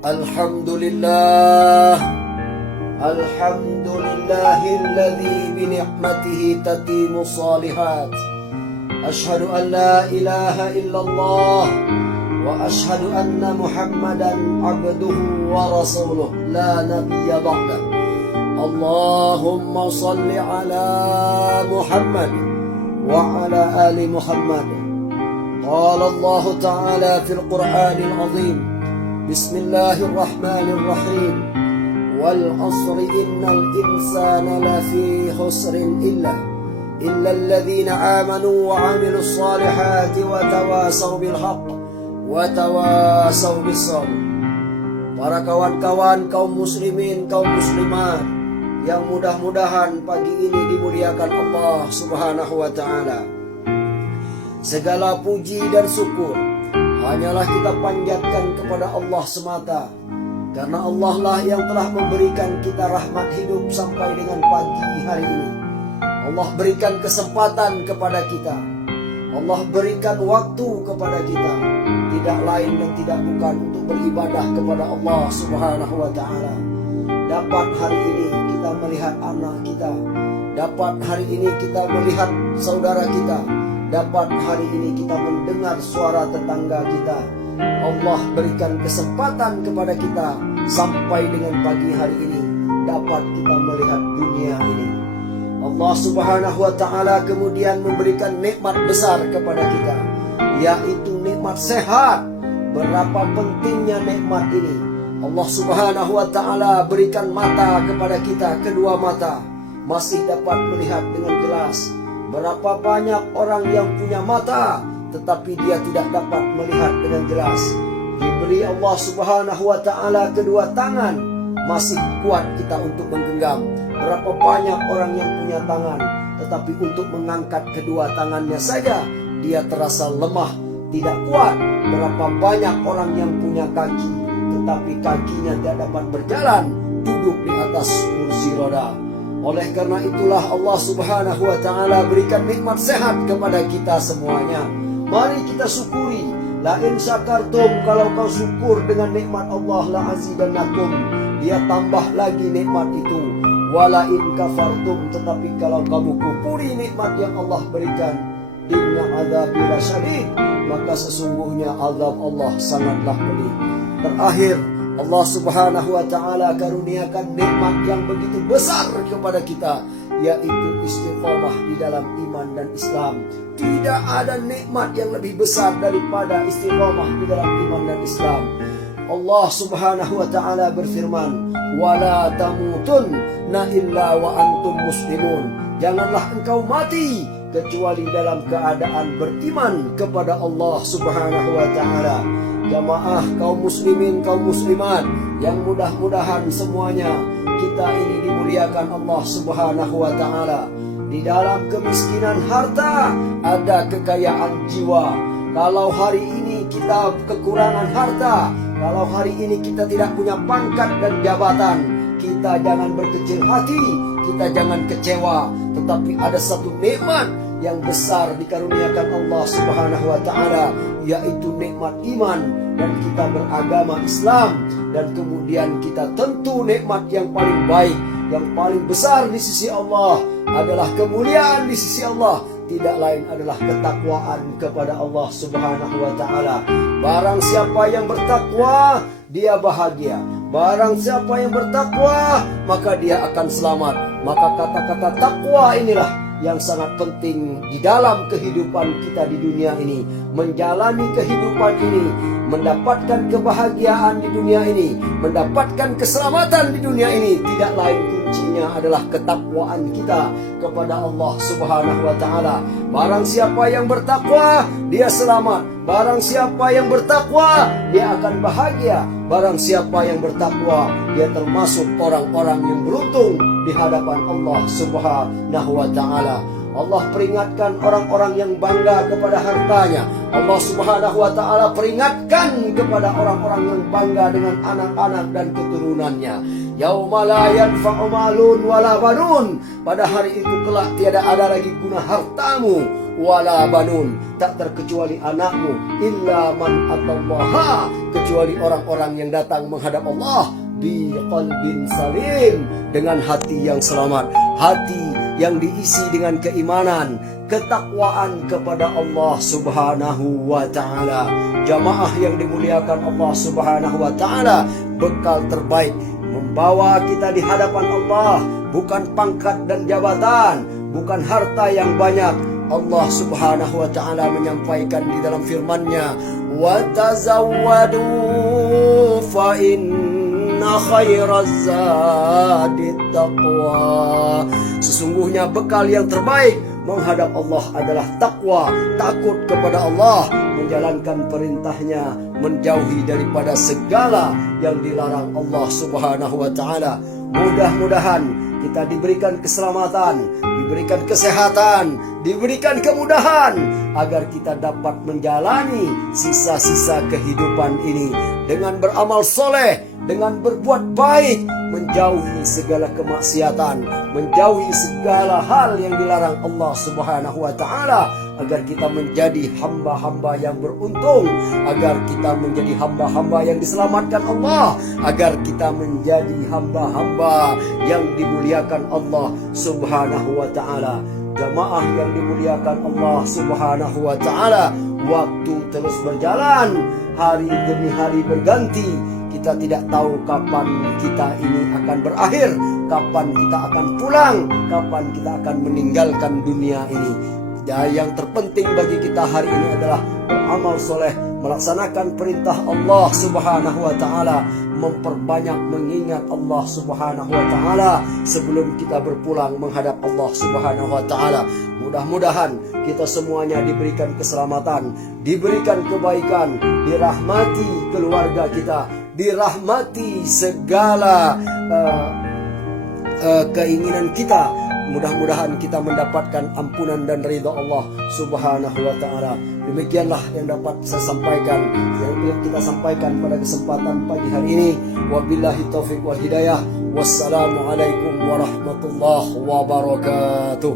Alhamdulillah, Alhamdulillahilladzi bini'matihi tatimu salihat. Ashhadu an la ilaha illallah wa ashhadu anna Muhammadan abduhu wa rasuluh la nabiyya ba'da. Allahumma salli ala Muhammad wa ala ali Muhammad. Qala Allah Ta'ala fil Qur'anil Azim. Bismillahirrahmanirrahim. Wal 'asri innal insana lafi khusrin illa alladhina amanu wa 'amilus salihati wa tawasaw bil haqq wa tawasaw bis sabr. Para kawan-kawan kaum muslimin, kaum muslimat yang mudah-mudahan pagi ini dimuliakan Allah Subhanahu wa taala. Segala puji dan syukur hanyalah kita panjatkan kepada Allah semata, karena Allah lah yang telah memberikan kita rahmat hidup sampai dengan pagi hari ini. Allah berikan kesempatan kepada kita, Allah berikan waktu kepada kita, tidak lain dan tidak bukan untuk beribadah kepada Allah Subhanahu wa taala. Dapat hari ini kita melihat anak kita, dapat hari ini kita melihat saudara kita, dapat hari ini kita mendengar suara tetangga kita. Allah berikan kesempatan kepada kita sampai dengan pagi hari ini dapat kita melihat dunia ini. Allah Subhanahu wa taala kemudian memberikan nikmat besar kepada kita, yaitu nikmat sehat. Berapa pentingnya nikmat ini. Allah Subhanahu wa taala berikan mata kepada kita, kedua mata masih dapat melihat dengan jelas. Berapa banyak orang yang punya mata tetapi dia tidak dapat melihat dengan jelas. Diberi Allah Subhanahu wa taala kedua tangan, masih kuat kita untuk menggenggam. Berapa banyak orang yang punya tangan tetapi untuk mengangkat kedua tangannya saja dia terasa lemah, tidak kuat. Berapa banyak orang yang punya kaki tetapi kakinya tidak dapat berjalan, duduk di atas kursi roda. Oleh karena itulah Allah Subhanahu wa taala berikan nikmat sehat kepada kita semuanya. Mari kita syukuri. La in syakartum, kalau kau syukur dengan nikmat Allah, la azidannakum, dia tambah lagi nikmat itu. Wala in kafartum, tetapi kalau kamu kufuri nikmat yang Allah berikan, inna adzabi lasyadid, maka sesungguhnya azab Allah sangatlah pedih. Terakhir, Allah Subhanahu wa taala karuniakan nikmat yang begitu besar kepada kita, yaitu istiqamah di dalam iman dan Islam. Tidak ada nikmat yang lebih besar daripada istiqamah di dalam iman dan Islam. Allah Subhanahu wa taala berfirman, "Wala tamutunna illa wa antum muslimun." Janganlah engkau mati kecuali dalam keadaan beriman kepada Allah Subhanahu wa taala. Jamaah kaum muslimin, kaum muslimat yang mudah-mudahan semuanya kita ini dimuliakan Allah Subhanahu wa taala. Di dalam kemiskinan harta ada kekayaan jiwa. Kalau hari ini kita kekurangan harta, kalau hari ini kita tidak punya pangkat dan jabatan, kita jangan berkecil hati, kita jangan kecewa. Tetapi ada satu nikmat yang besar dikaruniakan Allah Subhanahu wa taala, yaitu nikmat iman, dan kita beragama Islam, dan kemudian kita tentu nikmat yang paling baik, yang paling besar di sisi Allah adalah kemuliaan di sisi Allah, tidak lain adalah ketakwaan kepada Allah Subhanahu wa taala. Barang siapa yang bertakwa, dia bahagia. Barang siapa yang bertakwa, maka dia akan selamat. Maka kata-kata takwa inilah yang sangat penting di dalam kehidupan kita di dunia ini. Menjalani kehidupan ini, mendapatkan kebahagiaan di dunia ini, mendapatkan keselamatan di dunia ini, tidak lain kuncinya adalah ketakwaan kita kepada Allah Subhanahu wa taala. Barang siapa yang bertakwa, dia selamat. Barang siapa yang bertakwa, dia akan bahagia. Barang siapa yang bertakwa, dia termasuk orang-orang yang beruntung di hadapan Allah Subhanahu wa taala. Allah peringatkan orang-orang yang bangga kepada hartanya. Allah Subhanahu wa taala peringatkan kepada orang-orang yang bangga dengan anak-anak dan keturunannya. Yauma la yanfa'u malun wala banun. Pada hari itu kelak tiada ada lagi guna hartamu wala banun, tak terkecuali anakmu, illa man atallaha, kecuali orang-orang yang datang menghadap Allah bi qalbin salim, dengan hati yang selamat, hati yang diisi dengan keimanan, ketakwaan kepada Allah Subhanahu wa taala. Jamaah yang dimuliakan Allah Subhanahu wa taala, bekal terbaik membawa kita di hadapan Allah bukan pangkat dan jabatan, bukan harta yang banyak. Allah Subhanahu wa taala menyampaikan di dalam firman-Nya, "Wa tazawwadu fa inna khairaz zadi taqwa." Sesungguhnya bekal yang terbaik menghadap Allah adalah takwa, takut kepada Allah, menjalankan perintahnya, menjauhi daripada segala yang dilarang Allah Subhanahu wa taala. Mudah-mudahan kita diberikan keselamatan, diberikan kesehatan, diberikan kemudahan agar kita dapat menjalani sisa-sisa kehidupan ini dengan beramal soleh, dengan berbuat baik, menjauhi segala kemaksiatan, menjauhi segala hal yang dilarang Allah Subhanahu wa taala, agar kita menjadi hamba-hamba yang beruntung, agar kita menjadi hamba-hamba yang diselamatkan Allah, agar kita menjadi hamba-hamba yang dimuliakan Allah Subhanahu wa taala. Jamaah yang dimuliakan Allah Subhanahu wa taala, waktu terus berjalan, hari demi hari berganti. Kita tidak tahu kapan kita ini akan berakhir, kapan kita akan pulang, kapan kita akan meninggalkan dunia ini. Dan yang terpenting bagi kita hari ini adalah beramal soleh, melaksanakan perintah Allah Subhanahu wa taala, memperbanyak mengingat Allah Subhanahu wa taala sebelum kita berpulang menghadap Allah Subhanahu wa taala. Mudah-mudahan kita semuanya diberikan keselamatan, diberikan kebaikan, dirahmati keluarga kita, dirahmati segala keinginan kita. Mudah-mudahan kita mendapatkan ampunan dan ridha Allah Subhanahu wa taala. Demikianlah yang dapat saya sampaikan, yang kita sampaikan pada kesempatan pagi hari ini. Wabillahi taufiq wal hidayah. Wassalamualaikum warahmatullahi wabarakatuh.